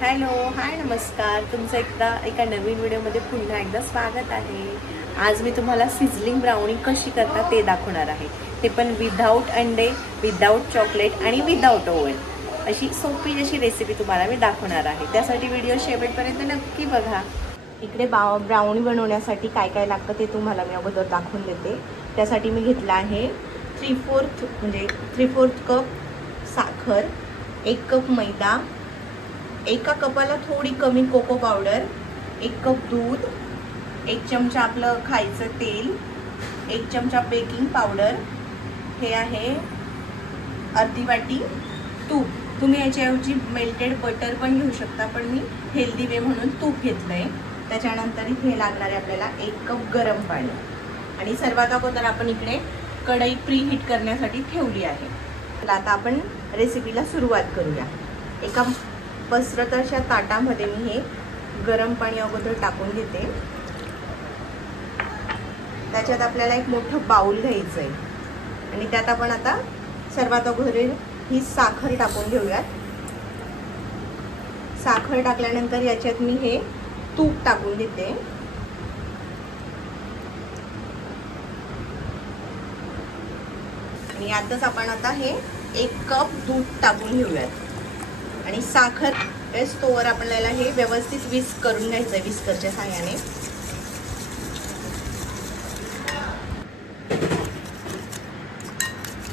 Hello, हाय, नमस्कार. तुमचं एका नवीन व्हिडिओमध्ये पुन्हा एकदा स्वागत आहे. आज मी तुम्हाला सिझलिंग ब्राउनी कशी करतात ते दाखवणार आहे. ते पण विदाऊट अंडे, विदाऊट चॉकलेट आणि विदाऊट ओव्हन. अशी सोपी जशी रेसिपी तुम्हाला मी दाखवणार आहे. त्यासाठी व्हिडिओ शेवटपर्यंत नक्की बघा. इकडे ब्राउनी बनवण्यासाठी काय काय लागतं ते तुम्हाला मी अगोदर दाखवून देते. त्यासाठी मी घेतला आहे 3/4 कप साखर, 1 कप मैदा, एका कपाला थोडी कमी कोको पावडर, 1 कप दूध, 1 चमचा आपलं खायचं तेल, 1 चमचा बेकिंग पावडर, हे आहे अर्धी वाटी तूप. तुम्ही याच्याऐवजी मेल्टेड बटर पण घेऊ शकता, पण मी हेल्दी वे म्हणून तूप घेतलंय. त्याच्यानंतर इथे लागणार आहे आपल्याला 1 कप गरम पाणी. आणि सर्वात अगोदर आपण इकडे कढई प्री हीट करण्यासाठी ठेवली आहे. आता आपण रेसिपीला सुरुवात करूया. एका पसरत अशा ताटामध्ये मी हे गरम पाणी अगोदर टाकून घेते. त्याच्यात आपल्याला एक मोठं बाउल घ्यायचं आहे आणि त्यात आपण आता सर्वात अगोदर ही साखर टाकून घेऊयात. साखर टाकल्यानंतर याच्यात मी हे तूप टाकून घेते. आणि यातच आपण आता हे 1 कप दूध टाकून घेऊयात. आणि साखर तोवर आपल्याला हे व्यवस्थित विस्क करून घ्यायचं आहे विस्करच्या साहाय्याने.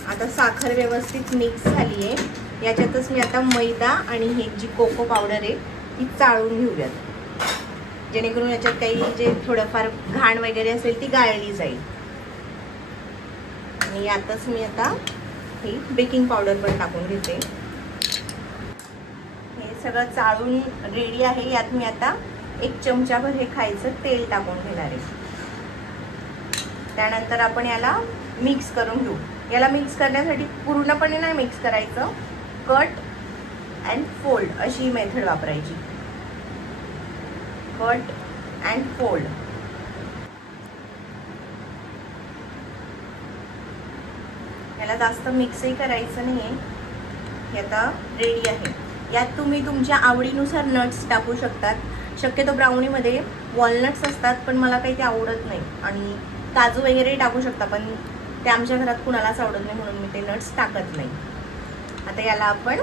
आता साखर व्यवस्थित मिक्स झाली आहे. याच्यातच मी आता मैदा आणि हे जी कोको पावडर आहे ती चाळून घेऊयात, जेणेकरून याच्यात काही जे थोडंफार घाण वगैरे असेल ती गाळली जाईल. आणि यातच मी आता ही बेकिंग पावडर पण टाकून घेते. सगळं चाळून रेडी आहे. यात मी आता 1 चमचाभर हे खायचं तेल टाकून घेणार आहे. त्यानंतर आपण याला मिक्स करून घेऊ. याला मिक्स करण्यासाठी पूर्णपणे नाही मिक्स करायचं, कट अँड फोल्ड अशी मेथड वापरायची. Cut and fold. याला जास्त मिक्सही करायचं नाहीये. हे आता रेडी आहे. यात तुम्ही तुमच्या आवडीनुसार नट्स टाकू शकतात. शक्यतो ब्राउनीमध्ये वॉलनट्स असतात, पण मला काही ते आवडत नाही. आणि काजू वगैरे टाकू शकता, पण ते आमच्या घरात कुणालाच आवडत नाही म्हणून मी ते नट्स टाकत नाही. आता याला आपण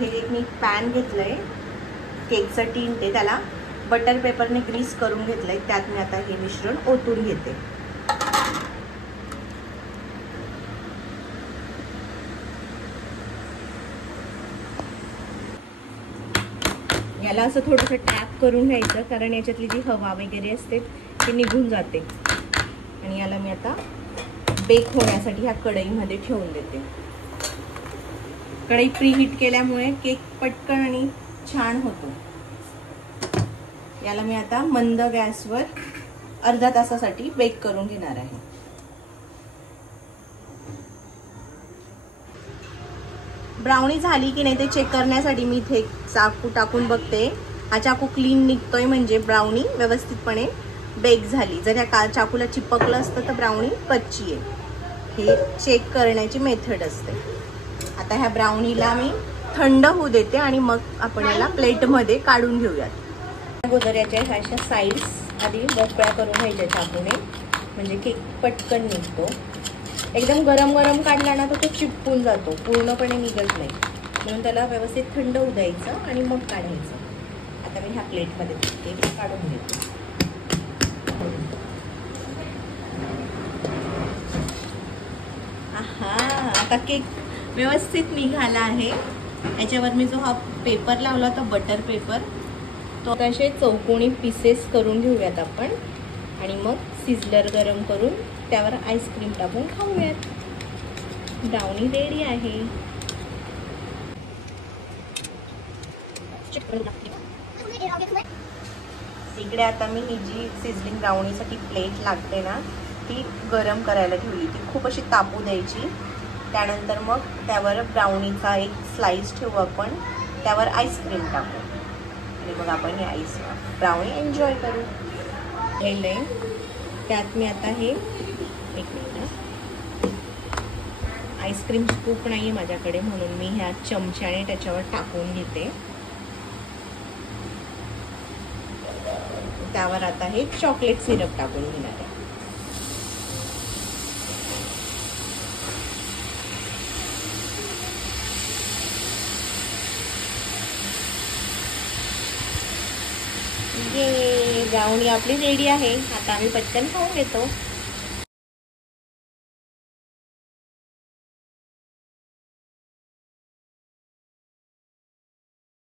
हे मी पॅन घेतलंय, केकचं टीन ते, त्याला बटर पेपरने ग्रीस करून घेतलंय. त्यात मी आता हे मिश्रण ओतून घेते. याला असं थोडंसं टॅप करून घ्यायचं, कारण याच्यातली जी हवा वगैरे असते ती निघून जाते. आणि याला मी आता बेक होण्यासाठी ह्या कढईमध्ये ठेवून देते. कढई प्री हीट केल्यामुळे केक पटकन आणि छान होतो. याला मी आता मंद गॅसवर अर्ध्या तासासाठी बेक करून घेणार आहे. ब्राउनी झाली की नाही ते चेक करण्यासाठी मी इथे चाकू टाकून बघते. हा चाकू क्लीन निघतोय म्हणजे ब्राउनी व्यवस्थितपणे बेक झाली. जर ह्या चाकूला चिपकलं असतं तर ब्राउनी कच्ची आहे. हे चेक करण्याची मेथड असते. आता ह्या ब्राउनीला मी थंड होऊ देते आणि मग आपण याला प्लेटमध्ये काढून घेऊयात. अगोदर याच्या अशा साईड्स आधी मोकळ्या करून घ्यायच्या चाकूने, म्हणजे केक पटकन निघतो. एकदम गरम गरम काढला ना तर तो चिपकून जातो, पूर्णपणे निघत नाही. म्हणून त्याला व्यवस्थित थंड होऊ द्यायचं आणि मग काढायचं. आता मी ह्या प्लेटमध्ये केक काढून घेते. आता केक व्यवस्थित निघाला आहे. याच्यावर मी जो हा पेपर लावला होता बटर पेपर, तो असे चौकोनी पीसेस करून घेऊयात आपण. आणि मग सिझलर गरम करून त्यावर आईस्क्रीम टाकून खाऊयात. ब्राउनी रेडी आहे. इकडे आता मी ही जी सिझलिंग ब्राउनीसाठी प्लेट लागते ना ती गरम करायला ठेवली. ती खूप अशी तापू द्यायची. त्यानंतर मग त्यावर ब्राउनीचा एक स्लाइस ठेवू आपण, त्यावर आईस्क्रीम टाकू आणि मग आपण हे ब्राउनी एन्जॉय करू. त्यात मी आता हे एक मिनिट, आईस्क्रीम स्कूप नाही आहे माझ्याकडे, म्हणून मी ह्या चमच्याने त्याच्यावर टाकून घेते. त्यावर आता हे चॉकलेट सिरप टाकून घेणार आहे. ये ब्राउनी आपली रेडी आहे. आता आम्ही पटकन खाऊन घेतो.